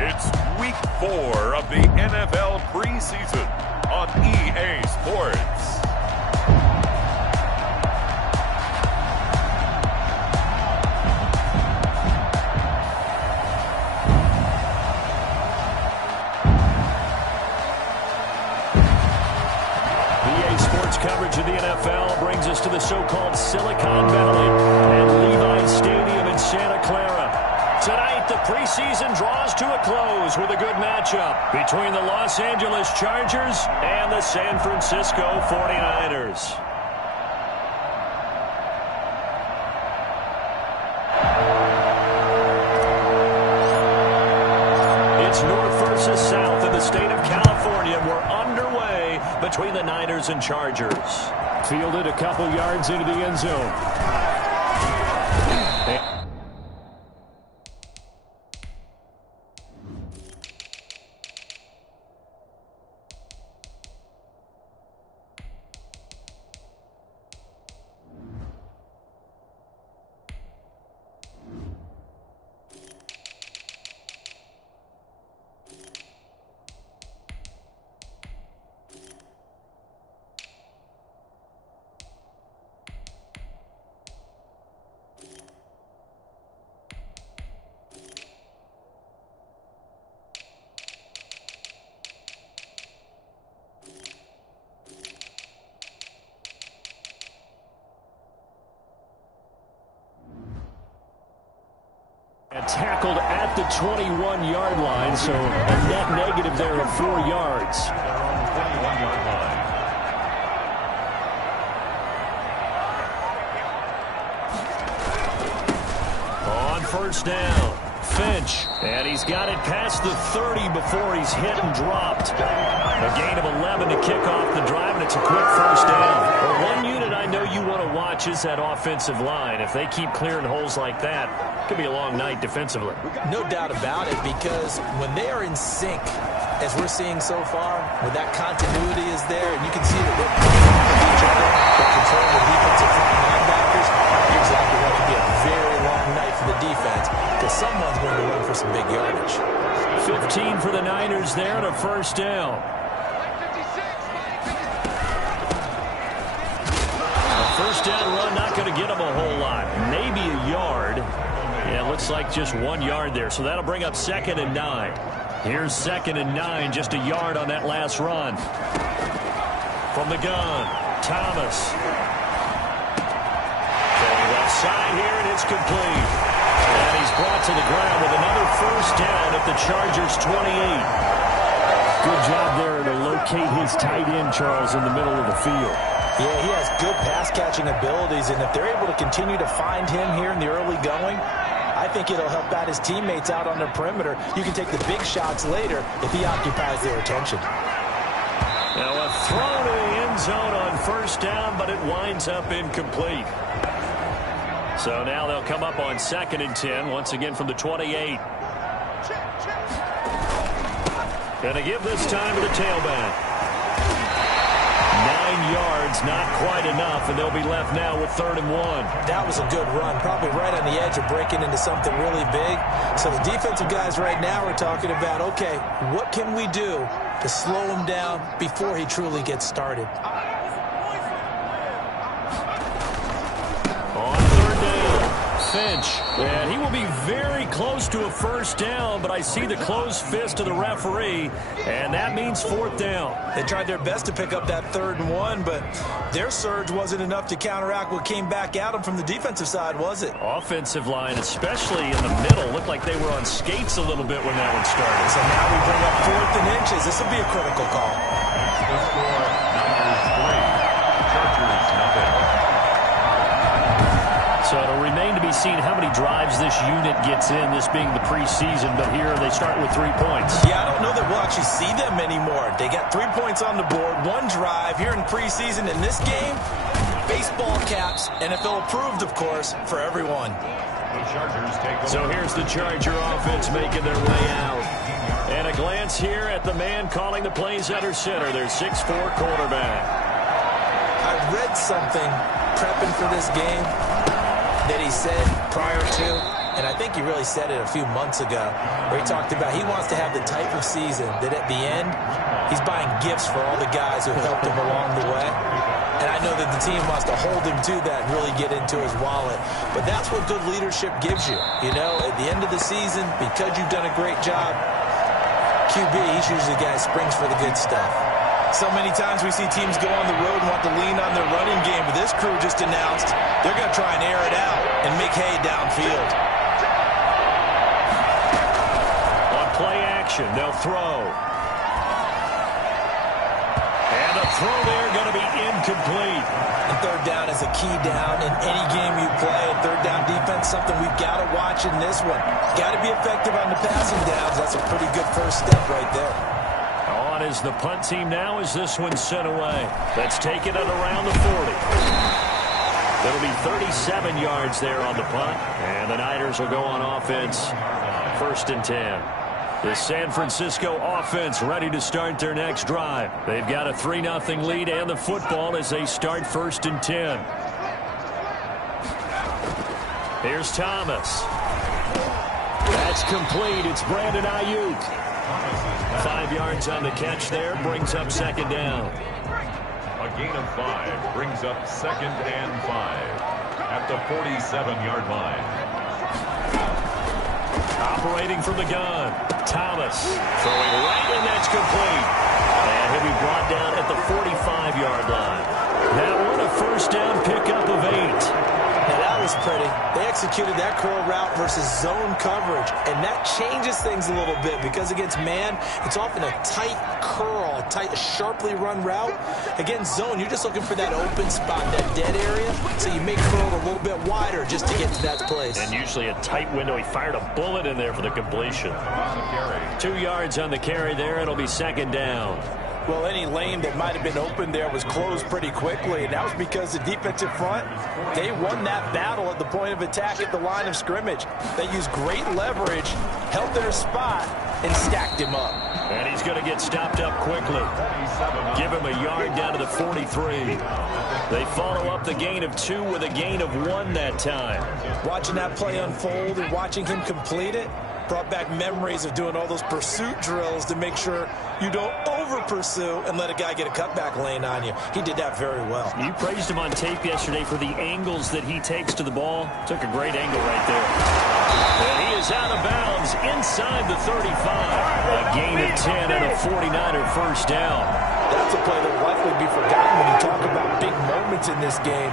It's week 4 of the NFL preseason on EA Sports. EA Sports coverage of the NFL brings us to the so-called Silicon Valley and Levi's Stadium in Santa Clara. Tonight, the preseason draws to a close with a good matchup between the Los Angeles Chargers and the San Francisco 49ers. It's north versus south in the state of California. We're underway between the Niners and Chargers. Fielded a couple yards into the end zone. And tackled at the 21-yard line, so a net negative there of 4 yards. On first down, Finch, and he's got it past the 30 before he's hit and dropped. A gain of 11 to kick off the drive, and it's a quick first down. Well, one unit I know you want to watch is that offensive line. If they keep clearing holes like that, it could be a long night defensively. No doubt about it, because when they are in sync, as we're seeing so far, when that continuity is there, and you can see that they're each other, they're controlling the defensive front linebackers, you're exactly right. It could be a very long night for the defense, because someone's going to run for some big yardage. 15 for the Niners there and a first down. First down run, not going to get him a whole lot. Maybe a yard. Yeah, it looks like just 1 yard there. So that'll bring up 2nd and 9. Here's 2nd and 9, just a yard on that last run. From the gun, Thomas. Going left side here, and it's complete. And he's brought to the ground with another first down at the Chargers' 28. Good job there to locate his tight end, Charles, in the middle of the field. Yeah, he has good pass-catching abilities, and if they're able to continue to find him here in the early going, I think it'll help out his teammates out on the perimeter. You can take the big shots later if he occupies their attention. Now a throw to the end zone on first down, but it winds up incomplete. So now they'll come up on 2nd and 10, once again from the 28. Gonna give this time to the tailback. 9 yards, not quite enough, and they'll be left now with 3rd and 1. That was a good run, probably right on the edge of breaking into something really big. So the defensive guys right now are talking about, okay, what can we do to slow him down before he truly gets started? On 3rd down, Finch. And he will be very close to a first down, but I see the closed fist of the referee, and that means 4th down. They tried their best to pick up that 3rd and 1, but their surge wasn't enough to counteract what came back at them from the defensive side, was it? Offensive line, especially in the middle, looked like they were on skates a little bit when that one started. So now we bring up 4th and inches. This will be a critical call. The score, Niners 3, Chargers nothing. So it'll remain to be seen how many drives this unit gets in, this being the preseason, but here they start with 3 points. Yeah, I don't know that we'll actually see them anymore. They got 3 points on the board, 1 drive here in preseason. In this game, baseball caps, NFL approved, of course, for everyone. So here's the Charger offense making their way out. And a glance here at the man calling the plays under center, their 6'4" quarterback. I read something prepping for this game that he said prior to, And I think he really said it a few months ago where he talked about he wants to have the type of season that at the end, he's buying gifts for all the guys who helped him along the way. And I know that the team wants to hold him to that and really get into his wallet. But that's what good leadership gives you. You know, at the end of the season, because you've done a great job, QB, he's usually the guy who springs for the good stuff. So many times we see teams go on the road and want to lean on their running game, but this crew just announced they're going to try and air it out and make hay downfield. On play action, they'll throw. And the throw there going to be incomplete. And third down is a key down in any game you play. And third down defense, something we've got to watch in this one. Got to be effective on the passing downs. That's a pretty good first step right there. On is the punt team now as this one's sent away. Let's take it at around the 40. It'll be 37 yards there on the punt. And the Niners will go on offense. 1st and 10. The San Francisco offense ready to start their next drive. They've got a 3-0 lead and the football as they start 1st and 10. Here's Thomas. That's complete. It's Brandon Ayuk. 5 yards on the catch there, brings up 2nd down. A gain of 5 brings up 2nd and 5 at the 47-yard line. Operating from the gun, Thomas throwing right, and that's complete. And he'll be brought down at the 45-yard line. That one a 1st down pickup of 8. Now that was pretty. They executed that curl route versus zone coverage, and that changes things a little bit because against man, it's often a tight curl, a sharply run route. Against zone, you're just looking for that open spot, that dead area, so you make curl a little bit wider just to get to that place. And usually a tight window. He fired a bullet in there for the completion. 2 yards on the carry there. It'll be 2nd down. Well, any lane that might have been open there was closed pretty quickly, and that was because the defensive front, they won that battle at the point of attack at the line of scrimmage. They used great leverage, held their spot, and stacked him up. And he's going to get stopped up quickly. Give him a yard down to the 43. They follow up the gain of 2 with a gain of 1 that time. Watching that play unfold and watching him complete it brought back memories of doing all those pursuit drills to make sure you don't over-pursue and let a guy get a cutback lane on you. He did that very well. You praised him on tape yesterday for the angles that he takes to the ball. Took a great angle right there. And he is out of bounds inside the 35. A gain of 10 and a 49er 1st down. That's a play that will likely be forgotten when you talk about big moments in this game.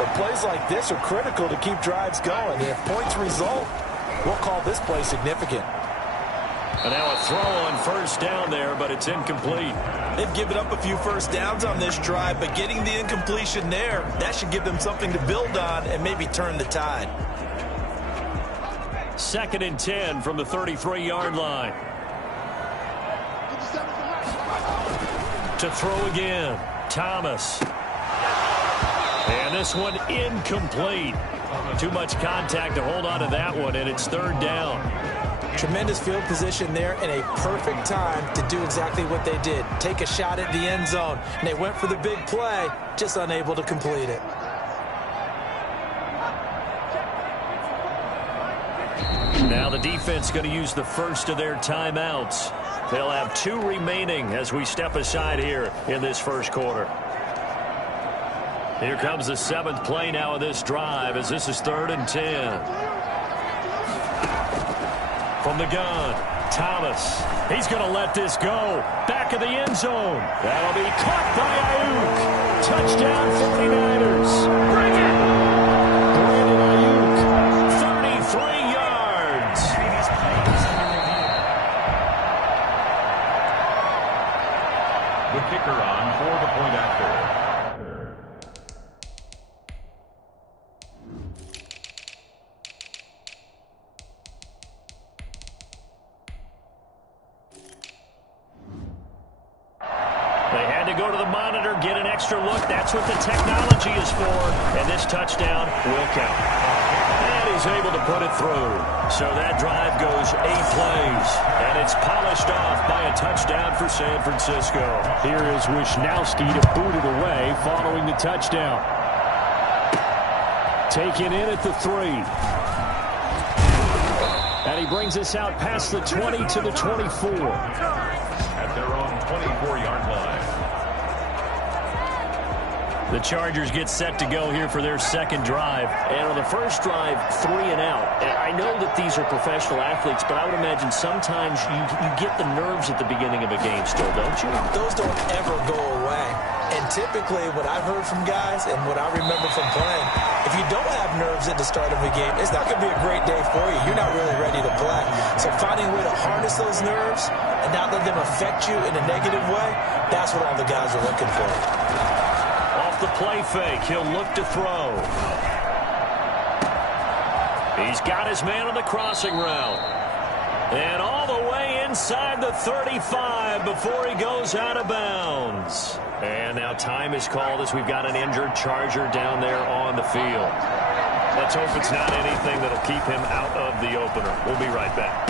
But plays like this are critical to keep drives going. And if points result, we'll call this play significant. And now a throw on 1st down there, but it's incomplete. They've given up a few 1st downs on this drive, but getting the incompletion there, that should give them something to build on and maybe turn the tide. 2nd and 10 from the 33-yard line. To throw again, Thomas. And this one incomplete. Too much contact to hold on to that one, and it's 3rd down. Tremendous field position there and a perfect time to do exactly what they did. Take a shot at the end zone. And they went for the big play, just unable to complete it. Now the defense going to use the first of their timeouts. They'll have 2 remaining as we step aside here in this 1st quarter. Here comes the 7th play now of this drive as this is 3rd and 10. From the gun, Thomas. He's going to let this go. Back of the end zone. That'll be caught by Ayuk. Touchdown 49ers. Bring it. Brandon Ayuk, 33 yards. The kicker on for the point after. Go to the monitor, get an extra look. That's what the technology is for. And this touchdown will count. And he's able to put it through. So that drive goes 8 plays. And it's polished off by a touchdown for San Francisco. Here is Wisnowski to boot it away following the touchdown. Taken in at the 3. And he brings us out past the 20 to the 24. At their own 24-yard line. The Chargers get set to go here for their second drive. And on the first drive, 3 and out. I know that these are professional athletes, but I would imagine sometimes you get the nerves at the beginning of a game still, don't you? Those don't ever go away. And typically what I've heard from guys and what I remember from playing, if you don't have nerves at the start of a game, it's not going to be a great day for you. You're not really ready to play. So finding a way to harness those nerves and not let them affect you in a negative way, that's what all the guys are looking for. The play fake. He'll look to throw. He's got his man on the crossing route. And all the way inside the 35 before he goes out of bounds. And now time is called as we've got an injured Charger down there on the field. Let's hope it's not anything that'll keep him out of the opener. We'll be right back.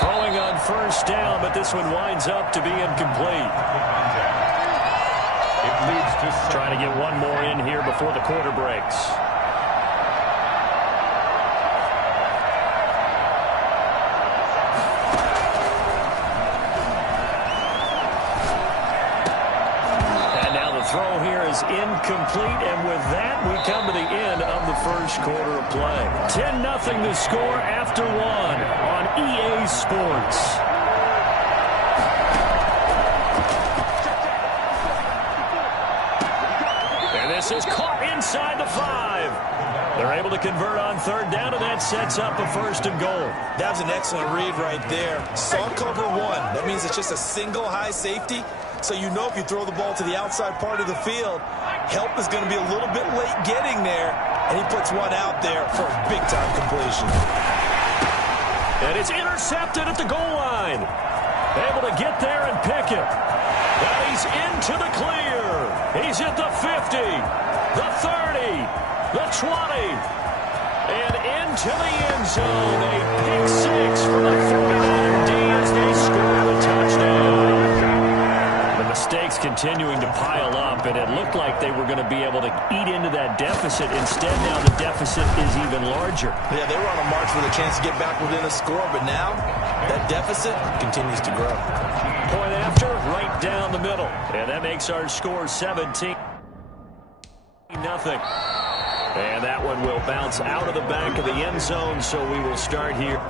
Throwing on first down, but this one winds up to be incomplete. Trying to get one more in here before the quarter breaks. And now the throw here is incomplete, and with that we come to the end of the first quarter of play. 10-0 the score after 1 on EA Sports. Is caught inside the 5. They're able to convert on third down, and that sets up a 1st and goal. That was an excellent read right there. Saw cover 1. That means it's just a single high safety. So you know if you throw the ball to the outside part of the field, help is going to be a little bit late getting there, and he puts one out there for a big-time completion. And it's intercepted at the goal line. Able to get there and pick it. Now he's into the clear. He's at the 50, the 30, the 20, and into the end zone. A pick 6 for the 49er D as they score the touchdown. The mistakes continuing to pile up, and it looked like they were going to be able to eat into that deficit. Instead, now the deficit is even larger. Yeah, they were on a march with a chance to get back within a score, but now that deficit continues to grow. Point after, right down the middle. And that makes our score 17-0. And that one will bounce out of the back of the end zone, so we will start here.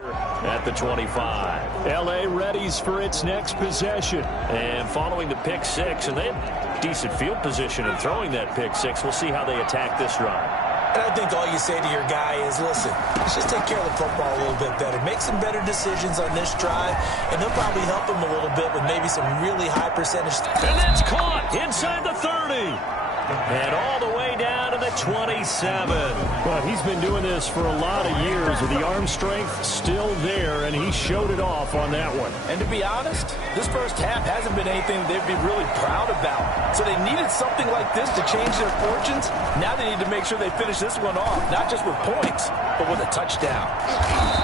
At the 25. L.A. readies for its next possession. And following the pick 6, and they have decent field position in throwing that pick 6. We'll see how they attack this drive. And I think all you say to your guy is, listen, let's just take care of the football a little bit better. Make some better decisions on this drive, and they'll probably help him a little bit with maybe some really high percentage. And that's caught inside the 30. And all the way down to the 27. Well, he's been doing this for a lot of years with the arm strength still there, and he showed it off on that one. And to be honest, this first half hasn't been anything they'd be really proud about. So they needed something like this to change their fortunes. Now they need to make sure they finish this one off, not just with points, but with a touchdown.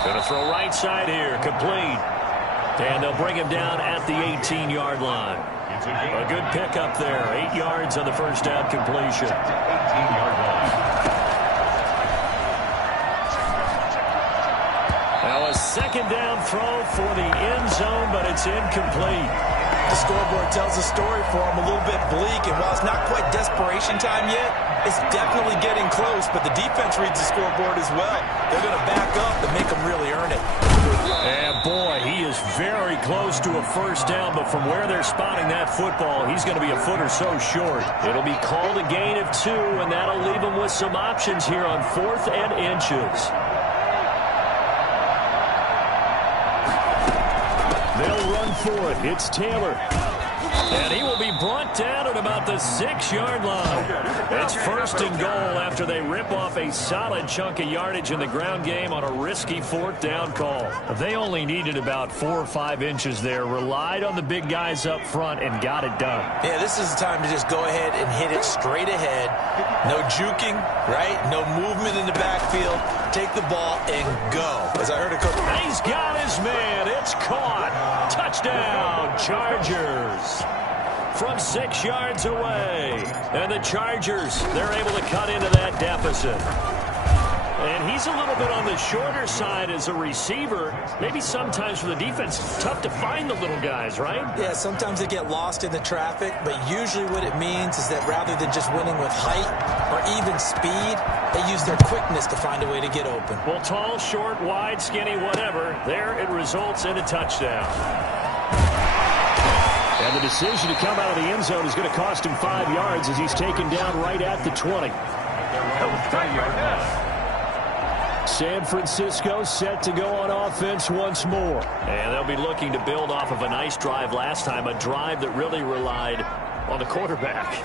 Going to throw right side here, complete. And they'll bring him down at the 18-yard line. A good pickup there. 8 yards on the first down completion. 18-yard line. Now a second down throw for the end zone, but it's incomplete. The scoreboard tells a story for him, a little bit bleak, and while it's not quite desperation time yet, it's definitely getting close, but the defense reads the scoreboard as well. They're going to back up and make them really earn it. And boy, he is very close to a first down, but from where they're spotting that football, he's going to be a foot or so short. It'll be called a gain of 2, and that'll leave him with some options here on 4th and inches. They'll run for it. It's Taylor. And he will be brought down at about the 6-yard line. It's 1st and goal after they rip off a solid chunk of yardage in the ground game on a risky 4th down call. They only needed about 4 or 5 inches there, relied on the big guys up front, and got it done. Yeah, this is the time to just go ahead and hit it straight ahead. No juking, right? No movement in the backfield. Take the ball and go. As I heard a coach. He's got his man. It's caught. Touchdown, Chargers. from 6 yards away. And the Chargers, they're able to cut into that deficit. And he's a little bit on the shorter side as a receiver. Maybe sometimes for the defense, tough to find the little guys, right? Yeah, sometimes they get lost in the traffic, but usually what it means is that rather than just winning with height or even speed, they use their quickness to find a way to get open. Well, tall, short, wide, skinny, whatever, there it results in a touchdown. And the decision to come out of the end zone is going to cost him 5 yards as he's taken down right at the 20. San Francisco set to go on offense once more. And they'll be looking to build off of a nice drive last time, a drive that really relied on the quarterback.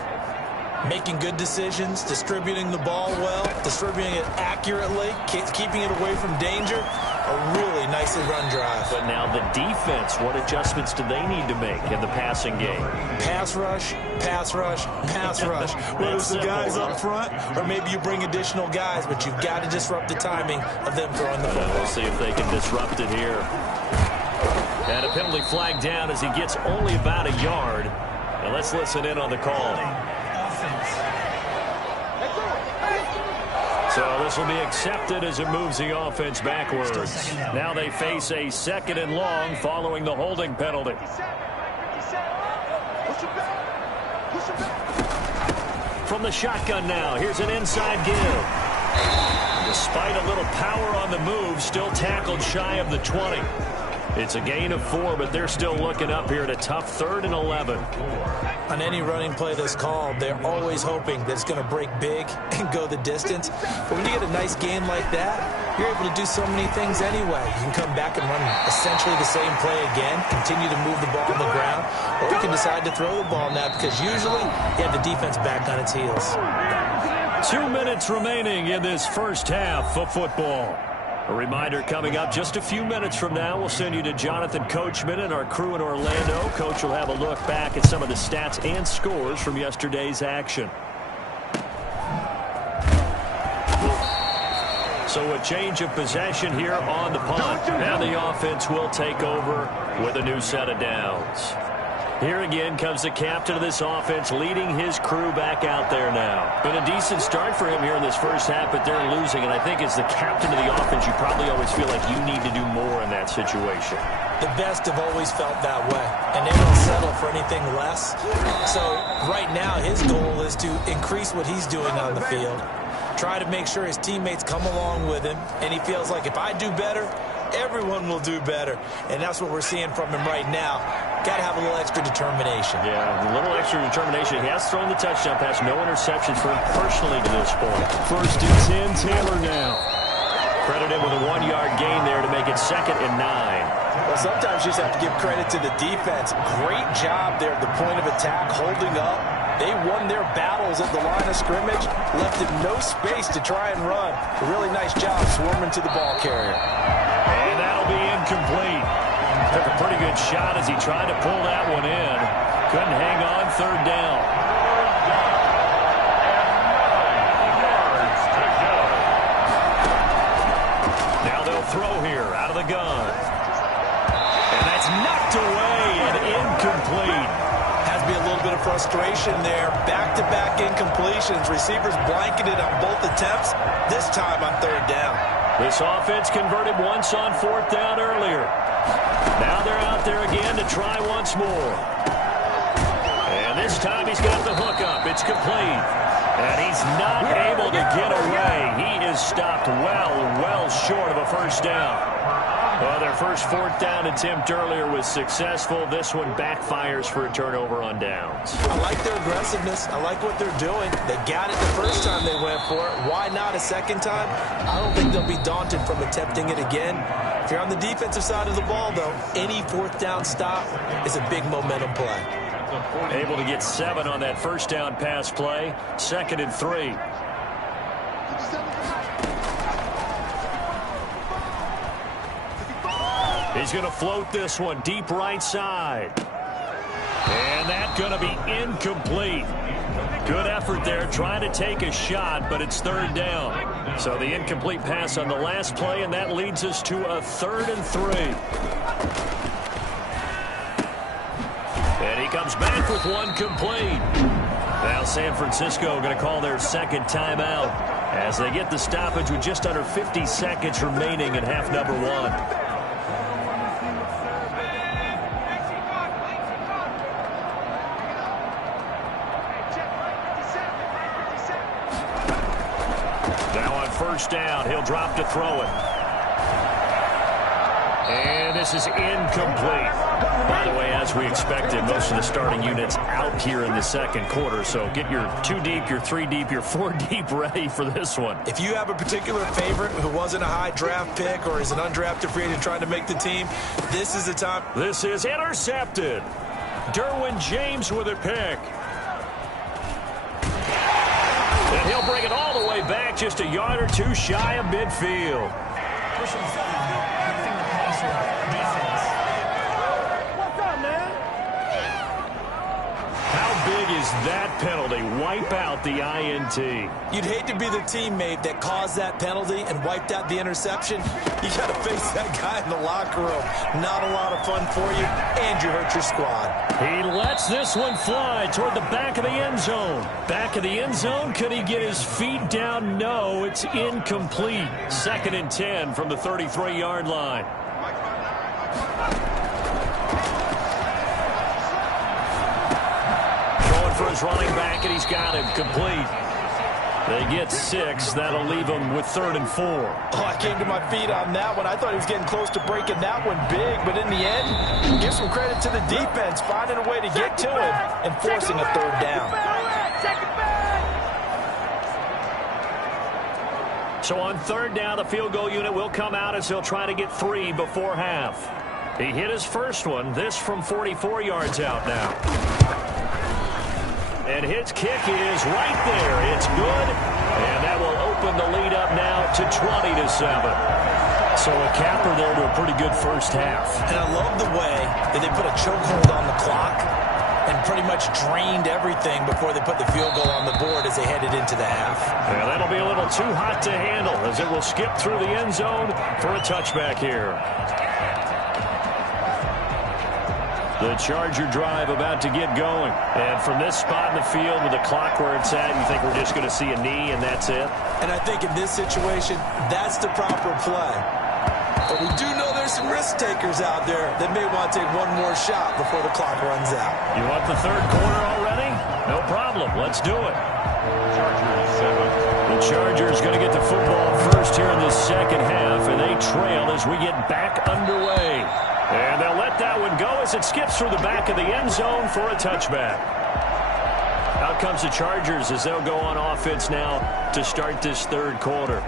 Making good decisions, distributing the ball well, distributing it accurately, keeping it away from danger. A really nicely run drive. But now the defense, what adjustments do they need to make in the passing game? Pass rush, pass rush, pass rush. Whether it's the guys up front or maybe you bring additional guys, but you've got to disrupt the timing of them throwing the football. We'll see if they can disrupt it here. And a penalty flag down as he gets only about a yard. Now let's listen in on the call. So this will be accepted as it moves the offense backwards. Now they face a 2nd and long following the holding penalty. From the shotgun now, here's an inside give. Despite a little power on the move, still tackled shy of the 20. It's a gain of 4, but they're still looking up here at a tough 3rd and 11. On any running play that's called, they're always hoping that it's going to break big and go the distance. But when you get a nice gain like that, you're able to do so many things anyway. You can come back and run essentially the same play again, continue to move the ball on the ground, or you can decide to throw the ball now because usually you have the defense back on its heels. 2 minutes remaining in this first half of football. A reminder coming up just a few minutes from now. We'll send you to Jonathan Coachman and our crew in Orlando. Coach will have a look back at some of the stats and scores from yesterday's action. So a change of possession here on the punt. Now the offense will take over with a new set of downs. Here again comes the captain of this offense leading his crew back out there now. Been a decent start for him here in this first half, but they're losing. And I think as the captain of the offense, you probably always feel like you need to do more in that situation. The best have always felt that way, and they don't settle for anything less. So right now his goal is to increase what he's doing on the field, try to make sure his teammates come along with him, and he feels like if I do better, everyone will do better. And that's what we're seeing from him right now. Got to have a little extra determination. Yeah, a little extra determination. He has thrown the touchdown pass. No interceptions for him personally to this point. 1st and 10, Taylor now. Credited with a 1-yard gain there to make it 2nd and 9. Well, sometimes you just have to give credit to the defense. Great job there at the point of attack, holding up. They won their battles at the line of scrimmage, left him no space to try and run. A really nice job swarming to the ball carrier. And that'll be incomplete. Took a pretty good shot as he tried to pull that one in. Couldn't hang on 3rd down. Now they'll throw here out of the gun. And that's knocked away and incomplete. Has to be a little bit of frustration there. Back-to-back incompletions. Receivers blanketed on both attempts, this time on 3rd down. This offense converted once on 4th down earlier. Now they're out there again to try once more. And this time he's got the hook up. It's complete. And he's not able to get away. He is stopped well short of a 1st down. Well, their first 4th down attempt earlier was successful. This one backfires for a turnover on downs. I like their aggressiveness. I like what they're doing. They got it the first time they went for it. Why not a second time? I don't think they'll be daunted from attempting it again. If you're on the defensive side of the ball, though, any 4th down stop is a big momentum play. Able to get 7 on that 1st down pass play. 2nd and 3. He's going to float this one deep right side. And that's going to be incomplete. Good effort there, trying to take a shot, but it's 3rd down. So the incomplete pass on the last play, and that leads us to a 3rd and 3. And he comes back with one complete. Now San Francisco going to call their second timeout as they get the stoppage with just under 50 seconds remaining in half number one. Now on first down, he'll drop to throw it. And this is incomplete. By the way, as we expected, most of the starting units out here in the second quarter. So get your 2 deep, your 3 deep, your 4 deep ready for this one. If you have a particular favorite who wasn't a high draft pick or is an undrafted free agent trying to make the team, this is the time. This is intercepted. Derwin James with a pick. And he'll bring it all the way back, just a yard or two shy of midfield. Is that penalty wipe out the INT? You'd hate to be the teammate that caused that penalty and wiped out the interception. You got to face that guy in the locker room. Not a lot of fun for you, and you hurt your squad. He lets this one fly toward the back of the end zone. Back of the end zone, could he get his feet down? No, it's incomplete. 2nd and 10 from the 33-yard line. For his running back, and he's got him complete. They get 6. That'll leave him with 3rd and 4. Oh, I came to my feet on that one. I thought he was getting close to breaking that one big, but in the end, give some credit to the defense, finding a way to get to him and forcing a 3rd down. So on 3rd down, the field goal unit will come out as he'll try to get 3 before half. He hit his first one, this from 44 yards out now. And his kick is right there. It's good. And that will open the lead up now to 20-7. So a capper there to a pretty good first half. And I love the way that they put a chokehold on the clock and pretty much drained everything before they put the field goal on the board as they headed into the half. Yeah, that'll be a little too hot to handle as it will skip through the end zone for a touchback here. The Charger drive about to get going. And from this spot in the field with the clock where it's at, you think we're just going to see a knee and that's it? And I think in this situation, that's the proper play. But we do know there's some risk takers out there that may want to take one more shot before the clock runs out. You want the 3rd quarter already? No problem. Let's do it. The Chargers going to get the football first here in the second half, and they trail as we get back underway. And they'll let that one go as it skips through the back of the end zone for a touchback. Out comes the Chargers as they'll go on offense now to start this 3rd quarter.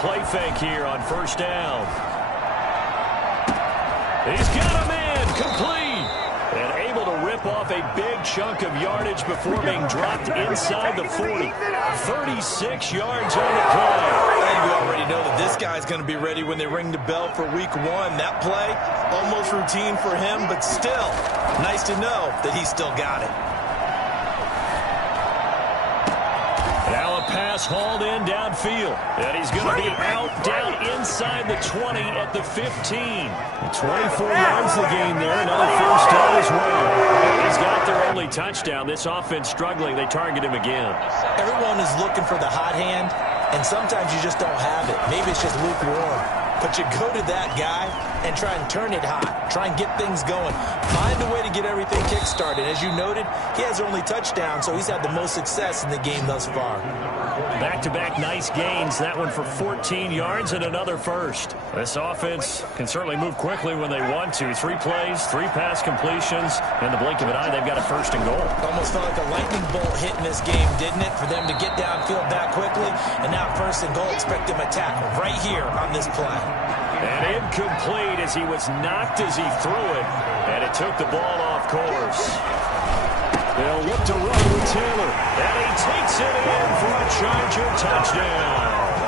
Play fake here on first down. He's got a man complete. And able to rip off a big chunk of yardage before being dropped inside the 40. 36 yards on the play. And we already know that this guy's going to be ready when they ring the bell for week 1. That play, almost routine for him, but still, nice to know that he's still got it. Now a pass hauled in downfield. And he's going to be out down inside the 20 at the 15. 24 yards the gain there. Another first down as well. He's got their only touchdown. This offense struggling. They target him again. Everyone is looking for the hot hand, and sometimes you just don't have it. Maybe it's just lukewarm. But you go to that guy and try and turn it hot. Try and get things going. Find a way to get everything kick-started. As you noted, he has only touchdown, so he's had the most success in the game thus far. Back-to-back nice gains. That one for 14 yards and another first. This offense can certainly move quickly when they want to. 3 plays, 3 pass completions. In the blink of an eye, they've got a first and goal. Almost felt like a lightning bolt hit in this game, didn't it? For them to get downfield that quickly. And now first and goal, expect them to tackle right here on this play. And incomplete as he was knocked as he threw it. And it took the ball off course. They'll look to run with Taylor. And he takes it in for a Charger touchdown.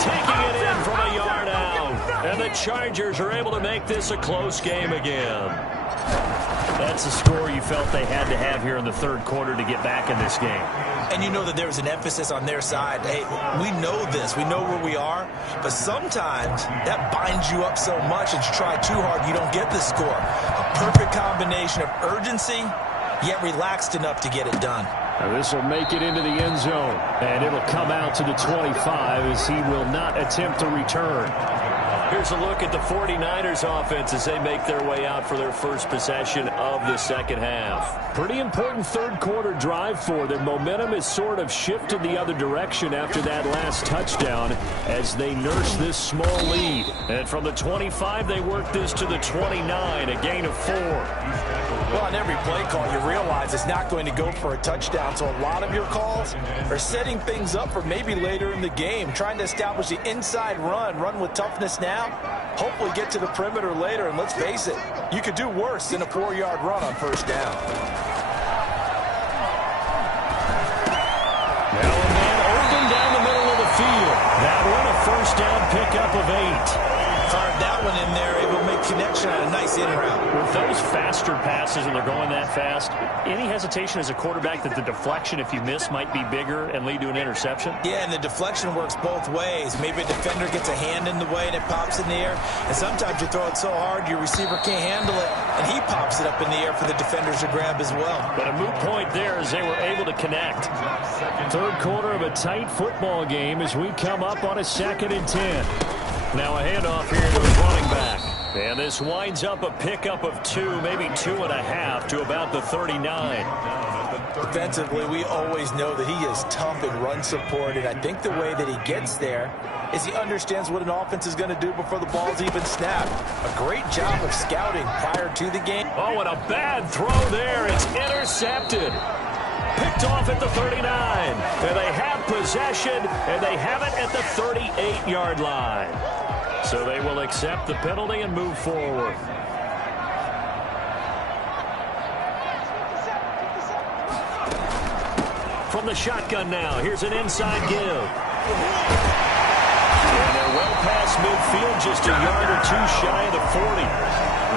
taking it in from a yard out. And the Chargers are able to make this a close game again. That's a score you felt they had to have here in the third quarter to get back in this game. And you know that there was an emphasis on their side. Hey, we know this. We know where we are. But sometimes that binds you up so much that you try too hard, you don't get the score. A perfect combination of urgency, yet relaxed enough to get it done. Now this will make it into the end zone. And it'll come out to the 25 as he will not attempt to return. Here's a look at the 49ers offense as they make their way out for their first possession of the second half. Pretty important third quarter drive for them. Momentum is sort of shifted the other direction after that last touchdown as they nurse this small lead. And from the 25, they work this to the 29, a gain of 4. Well, on every play call, you realize it's not going to go for a touchdown. So a lot of your calls are setting things up for maybe later in the game, trying to establish the inside run with toughness now. Hopefully get to the perimeter later, and let's face it, you could do worse than a 4-yard run on first down. Now a man open down the middle of the field. That one a first down pickup of 8. Fired that one in there, able to make connection on a nice in route. With those faster passes and they're going that fast, any hesitation as a quarterback that the deflection, if you miss, might be bigger and lead to an interception? Yeah, and the deflection works both ways. Maybe a defender gets a hand in the way and it pops in the air. And sometimes you throw it so hard your receiver can't handle it, and he pops it up in the air for the defenders to grab as well. But a moot point there as they were able to connect. Third quarter of a tight football game as we come up on a 2nd and 10. Now a handoff here to his running back. And this winds up a pickup of 2, maybe 2.5 to about the 39. Defensively, we always know that he is tough in run support, and I think the way that he gets there is he understands what an offense is going to do before the ball's even snapped. A great job of scouting prior to the game. Oh, and a bad throw there. It's intercepted. Picked off at the 39. And they have possession, and they have it at the 38-yard line. So they will accept the penalty and move forward. From the shotgun now, here's an inside give. And they're well past midfield, just a yard or 2 shy of the 40.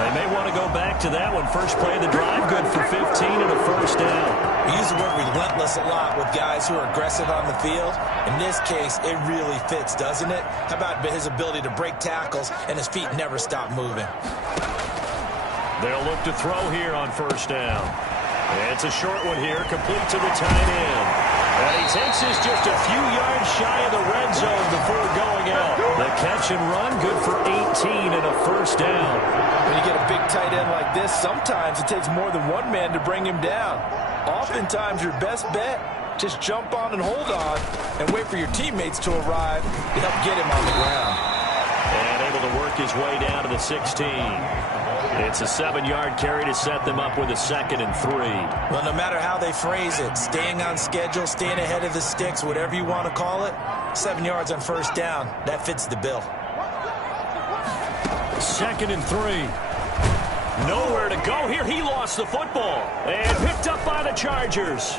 They may want to go back to that one. First play of the drive, good for 15 and a first down. We use the word relentless a lot with guys who are aggressive on the field. In this case, it really fits, doesn't it? How about his ability to break tackles and his feet never stop moving? They'll look to throw here on first down. It's a short one here, complete to the tight end. And he takes this just a few yards shy of the red zone before going out. The catch and run, good for 18 and a first down. When you get a big tight end like this, sometimes it takes more than one man to bring him down. Oftentimes, your best bet, just jump on and hold on and wait for your teammates to arrive to help get him on the ground. And able to work his way down to the 16. It's a 7-yard carry to set them up with a 2nd and 3. Well, no matter how they phrase it, staying on schedule, staying ahead of the sticks, whatever you want to call it, 7 yards on first down, that fits the bill. 2nd and 3. Nowhere to go here. He lost the football and picked up by the Chargers.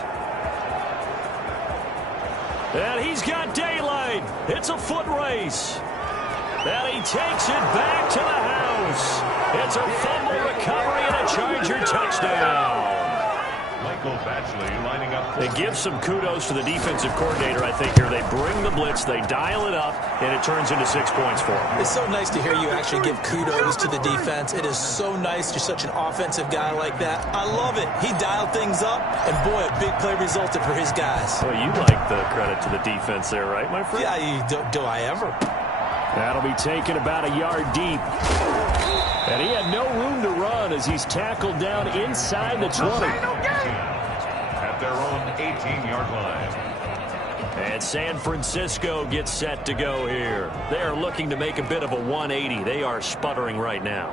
And he's got daylight. It's a foot race. And he takes it back to the house. It's a fumble recovery and a Charger touchdown. Michael Batchley lining up. It gives some kudos to the defensive coordinator, I think, here. They bring the blitz, they dial it up, and it turns into 6 points for them. It's so nice to hear you actually give kudos to the defense. It is so nice. You're such an offensive guy like that. I love it. He dialed things up, and boy, a big play resulted for his guys. Well, you like the credit to the defense there, right, my friend? Yeah, do I ever? That'll be taken about a yard deep. And he had no room to run as he's tackled down inside the 20. At their own 18-yard line. And San Francisco gets set to go here. They're looking to make a bit of a 180. They are sputtering right now.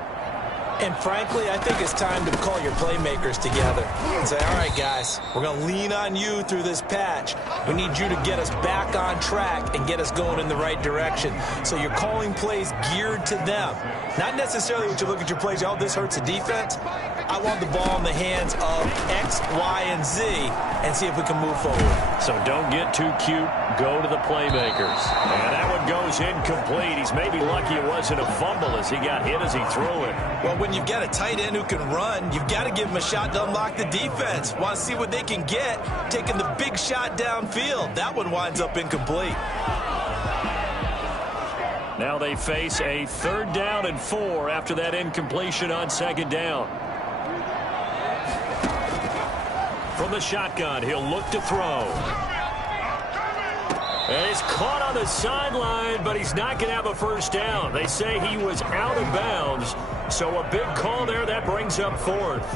And frankly, I think it's time to call your playmakers together and say, all right, guys, we're going to lean on you through this patch. We need you to get us back on track and get us going in the right direction. So you're calling plays geared to them. Not necessarily what you look at your plays, oh, this hurts the defense. I want the ball in the hands of X, Y, and Z and see if we can move forward. So don't get too cute. Go to the playmakers. And that one goes incomplete. He's maybe lucky it wasn't a fumble as he got hit as he threw it. Well, when you've got a tight end who can run, you've got to give him a shot to unlock the defense. Want to see what they can get, taking the big shot downfield. That one winds up incomplete. Now they face a 3rd down and 4 after that incompletion on 2nd down. From the shotgun, he'll look to throw. And he's caught on the sideline, but he's not going to have a 1st down. They say he was out of bounds, so a big call there. That brings up 4th.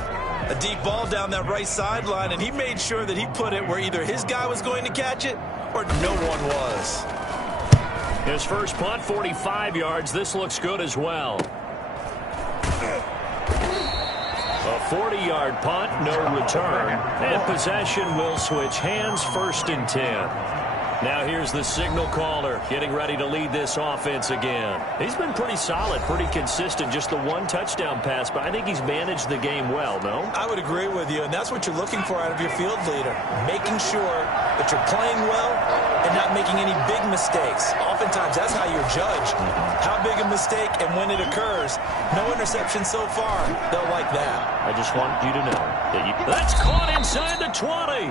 A deep ball down that right sideline, and he made sure that he put it where either his guy was going to catch it or no one was. His first punt, 45 yards. This looks good as well. A 40-yard punt, no return. And possession will switch hands, 1st and 10. Now here's the signal caller getting ready to lead this offense again. He's been pretty solid, pretty consistent, just the 1 touchdown pass, but I think he's managed the game well, no? I would agree with you, and that's what you're looking for out of your field leader, making sure that you're playing well and not making any big mistakes. Oftentimes, that's how you're judged. How big a mistake and when it occurs. No interception so far. They'll like that. I just want you to know that that's caught inside the 20.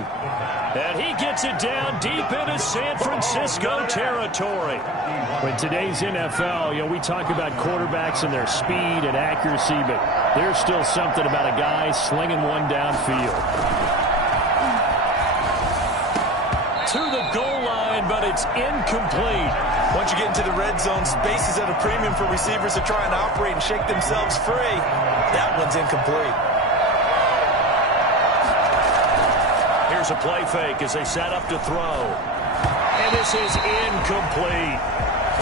And he gets it down deep into San Francisco territory. In today's NFL, we talk about quarterbacks and their speed and accuracy, but there's still something about a guy slinging one downfield. To the goal line, but it's incomplete. Once you get into the red zone, space is at a premium for receivers to try and operate and shake themselves free. That one's incomplete. Here's a play fake as they set up to throw. And this is incomplete.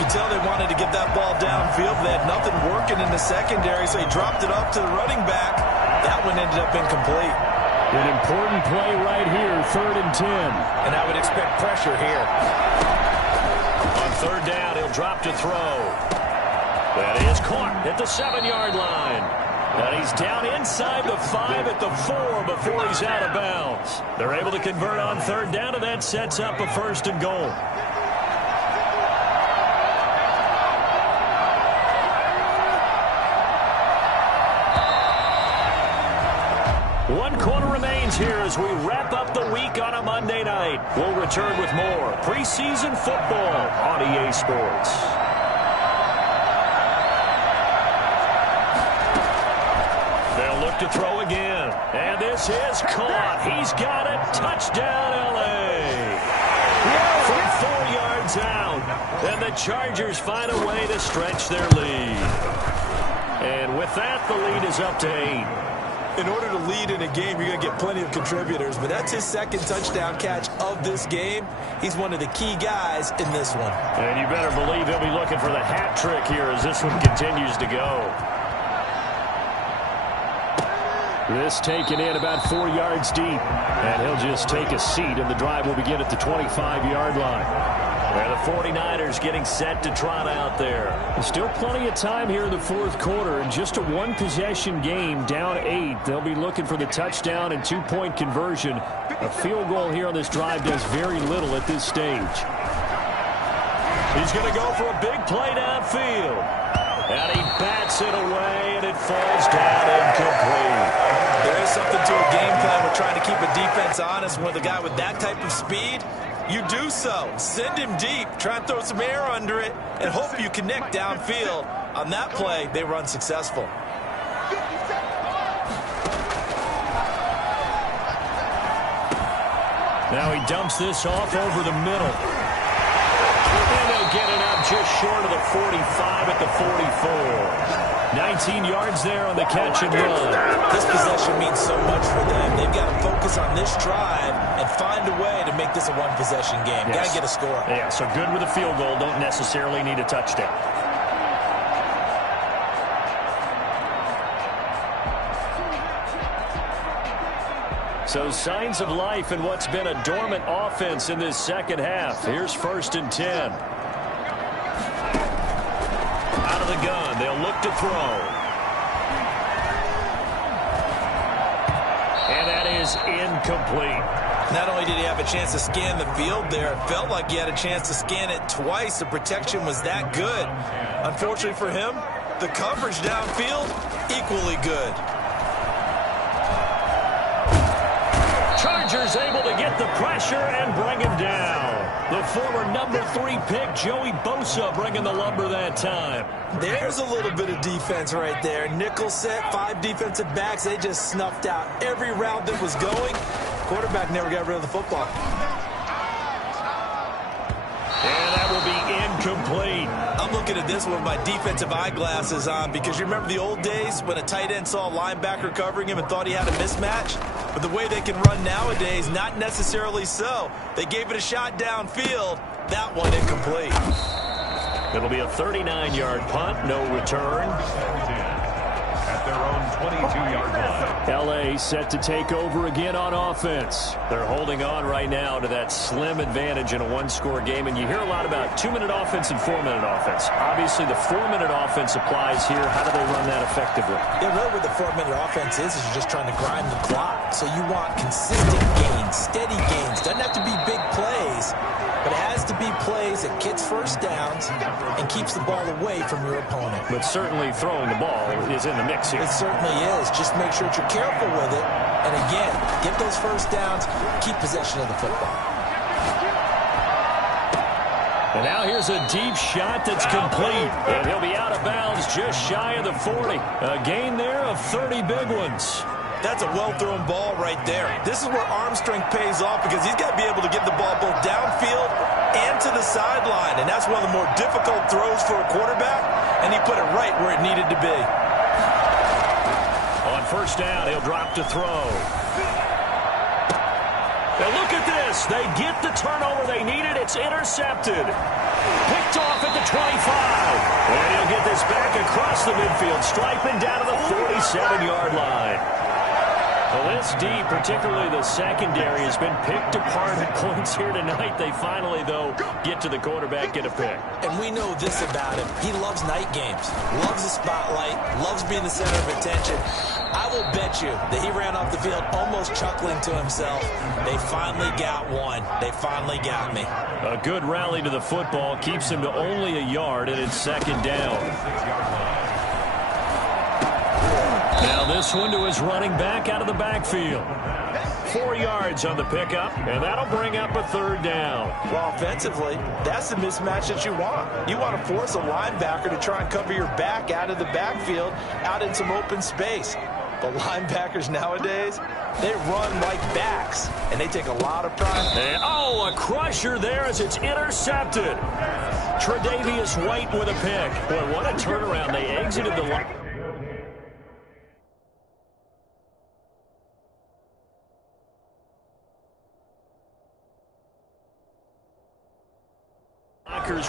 You tell they wanted to get that ball downfield. They had nothing working in the secondary, so he dropped it up to the running back. That one ended up incomplete. An important play right here, 3rd and 10. And I would expect pressure here. On 3rd down, he'll drop to throw. That is caught at the 7-yard line. And he's down inside the 5 at the 4 before he's out of bounds. They're able to convert on 3rd down, and that sets up a 1st and goal. One quarter remains here as we wrap up the week on a Monday night. We'll return with more preseason football on EA Sports. To throw again, and this is caught. He's got it. Touchdown, L.A. From 4 yards out, and the Chargers find a way to stretch their lead. And with that, the lead is up to 8. In order to lead in a game, you're going to get plenty of contributors, but that's his 2nd touchdown catch of this game. He's one of the key guys in this one. And you better believe he'll be looking for the hat trick here as this one continues to go. This taken in about 4 yards deep. And he'll just take a seat, and the drive will begin at the 25-yard line. And the 49ers getting set to trot out there. There's still plenty of time here in the 4th quarter. And just a 1-possession game, down 8. They'll be looking for the touchdown and 2-point conversion. A field goal here on this drive does very little at this stage. He's going to go for a big play downfield. And he bats it away, and it falls down incomplete. There is something to a game plan. We're trying to keep a defense honest. With a guy with that type of speed, you do so. Send him deep. Try and throw some air under it and hope you connect downfield. On that play, they were unsuccessful. Now he dumps this off over the middle. And they'll get it up just short of the 45 at the 44. 19 yards there on the catch and run. This possession means so much for them. They've got to focus on this drive and find a way to make this a 1-possession game. Yes. Got to get a score. Yeah, so good with a field goal. Don't necessarily need a touchdown. So signs of life in what's been a dormant offense in this second half. Here's 1st and 10. Out of the gun, they'll look to throw. And that is incomplete. Not only did he have a chance to scan the field there, it felt like he had a chance to scan it twice. The protection was that good. Unfortunately for him, the coverage downfield, equally good. Chargers able to get the pressure and bring him down. The former number 3 pick, Joey Bosa, bringing the lumber that time. There's a little bit of defense right there. Nickel set, 5 defensive backs. They just snuffed out every route that was going. Quarterback never got rid of the football. And that will be incomplete. I'm looking at this with my defensive eyeglasses on because you remember the old days when a tight end saw a linebacker covering him and thought he had a mismatch? But the way they can run nowadays, not necessarily so. They gave it a shot downfield. That one incomplete. It'll be a 39-yard punt, no return. At their own 22-yard line. L.A. set to take over again on offense. They're holding on right now to that slim advantage in a one-score game. And you hear a lot about 2-minute offense and 4-minute offense. Obviously, the 4-minute offense applies here. How do they run that effectively? Yeah, really what the 4-minute offense is you're just trying to grind the clock. So you want consistent gains, steady gains. Doesn't have to be big plays, but it has to be plays that gets first downs and keeps the ball away from your opponent. But certainly throwing the ball is in the mix here. It certainly is. Just make sure that you're careful with it. And again, get those first downs, keep possession of the football. And now here's a deep shot that's complete. And he'll be out of bounds just shy of the 40. A gain there of 30 big ones. That's a well-thrown ball right there. This is where arm strength pays off because he's got to be able to get the ball both downfield and to the sideline. And that's one of the more difficult throws for a quarterback. And he put it right where it needed to be. On first down, he'll drop to throw. Now look at this. They get the turnover they needed. It's intercepted. Picked off at the 25. And he'll get this back across the midfield, striping down to the 47-yard line. Well, this D, particularly the secondary, has been picked apart at points here tonight. They finally, though, get to the quarterback, get a pick. And we know this about him. He loves night games, loves the spotlight, loves being the center of attention. I will bet you that he ran off the field almost chuckling to himself. They finally got one. They finally got me. A good rally to the football keeps him to only a yard, and it's second down. Now this one to his running back out of the backfield. 4 yards on the pickup, and that'll bring up a third down. Well, offensively, that's the mismatch that you want. You want to force a linebacker to try and cover your back out of the backfield, out in some open space. But linebackers nowadays, they run like backs, and they take a lot of pride. And, oh, a crusher there as it's intercepted. Tre'Davious White with a pick. Boy, what a turnaround. They exited the line.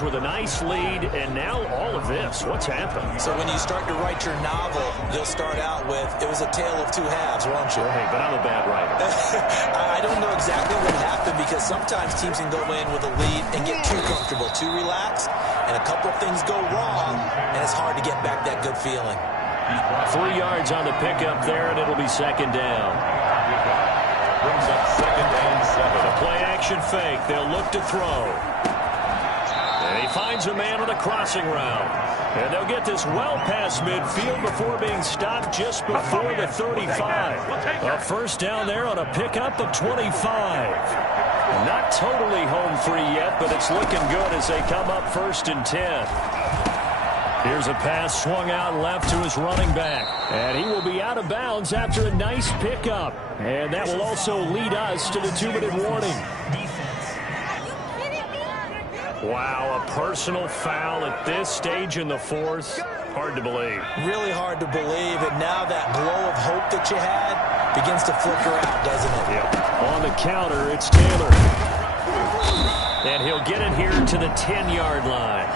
With a nice lead, and now all of this. What's happened? So when you start to write your novel, you'll start out with, it was a tale of two halves, won't you? Hey, but I'm a bad writer. I don't know exactly what happened because sometimes teams can go in with a lead and get too comfortable, too relaxed, and a couple of things go wrong, and it's hard to get back that good feeling. 3 yards on the pickup there, and it'll be second down. Brings up second and 7. A play-action fake. They'll look to throw. And he finds a man on the crossing route. And they'll get this well past midfield before being stopped just before the 35. A first down there on a pickup of 25. Not totally home free yet, but it's looking good as they come up 1st and 10. Here's a pass swung out left to his running back. And he will be out of bounds after a nice pickup. And that will also lead us to the 2-minute warning. Wow, a personal foul at this stage in the fourth. Hard to believe. Really hard to believe, and now that glow of hope that you had begins to flicker out, doesn't it? Yep. On the counter, it's Taylor. And he'll get it here to the 10-yard line.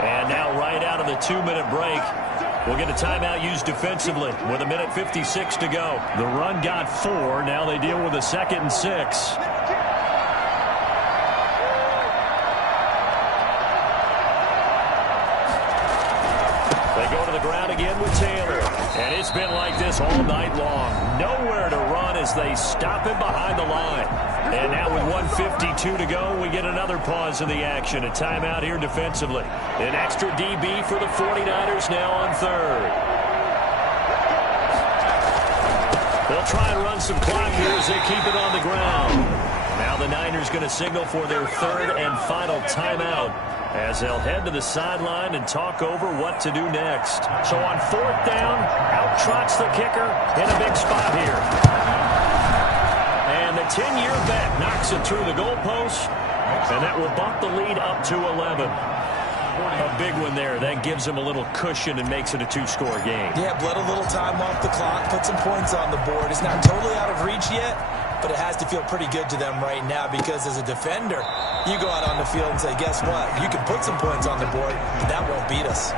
And now right out of the 2-minute break, we'll get a timeout used defensively with 1:56 to go. The run got 4. Now they deal with a 2nd and 6. They go to the ground again with Taylor. And it's been like this all night long. Nowhere to run as they stop him behind the line. And now with 1:52 to go, we get another pause in the action. A timeout here defensively. An extra DB for the 49ers now on third. They'll try and run some clock here as they keep it on the ground. Now the Niners going to signal for their third and final timeout as they'll head to the sideline and talk over what to do next. So on fourth down, out trots the kicker in a big spot here. And the 10-year vet knocks it through the goalpost, and that will bump the lead up to 11. A big one there. That gives them a little cushion and makes it a two-score game. Yeah, bled a little time off the clock, put some points on the board. It's not totally out of reach yet, but it has to feel pretty good to them right now because as a defender, you go out on the field and say, guess what? You can put some points on the board, but that won't beat us.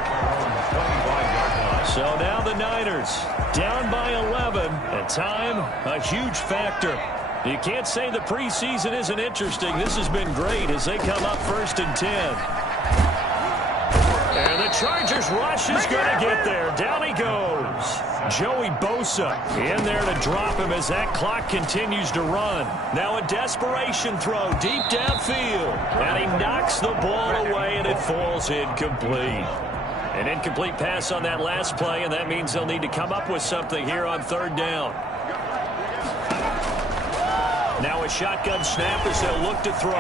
So now the Niners down by 11, and time a huge factor. You can't say the preseason isn't interesting. This has been great as they come up 1st and 10. And the Chargers rush is going to get there. Down he goes. Joey Bosa in there to drop him as that clock continues to run. Now a desperation throw deep downfield. And he knocks the ball away and it falls incomplete. An incomplete pass on that last play, and that means they'll need to come up with something here on third down. Now a shotgun snap as they'll look to throw.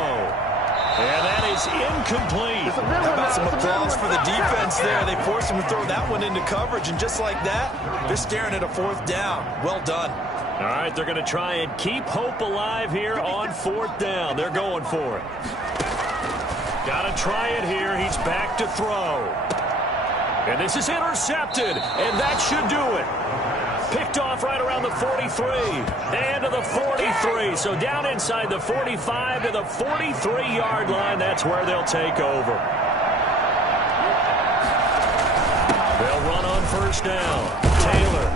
And that is incomplete. How about some applause for the defense there? They forced him to throw that one into coverage, and just like that, they're staring at a fourth down. Well done. All right, they're going to try and keep hope alive here on fourth down. They're going for it. Got to try it here. He's back to throw. And this is intercepted, and that should do it. Picked off right around the 43 and to the 43. So down inside the 45 to the 43-yard line. That's where they'll take over. They'll run on first down. Taylor.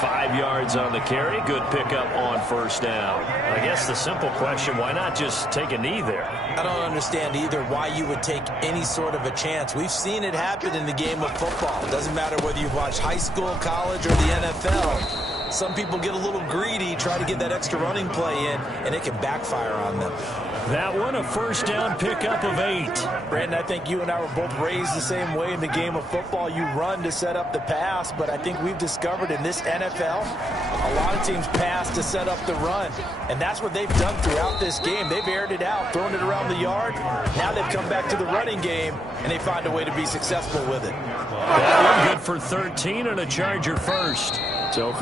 5 yards on the carry. Good pickup on first down. I guess the simple question, why not just take a knee there? I don't understand either why you would take any sort of a chance. We've seen it happen in the game of football. It doesn't matter whether you've watched high school, college, or the NFL. Some people get a little greedy, try to get that extra running play in, and it can backfire on them. That one, a first down pickup of 8. Brandon, I think you and I were both raised the same way in the game of football. You run to set up the pass, but I think we've discovered in this NFL, a lot of teams pass to set up the run. And that's what they've done throughout this game. They've aired it out, thrown it around the yard. Now they've come back to the running game, and they find a way to be successful with it. That one good for 13 and a Charger first. So for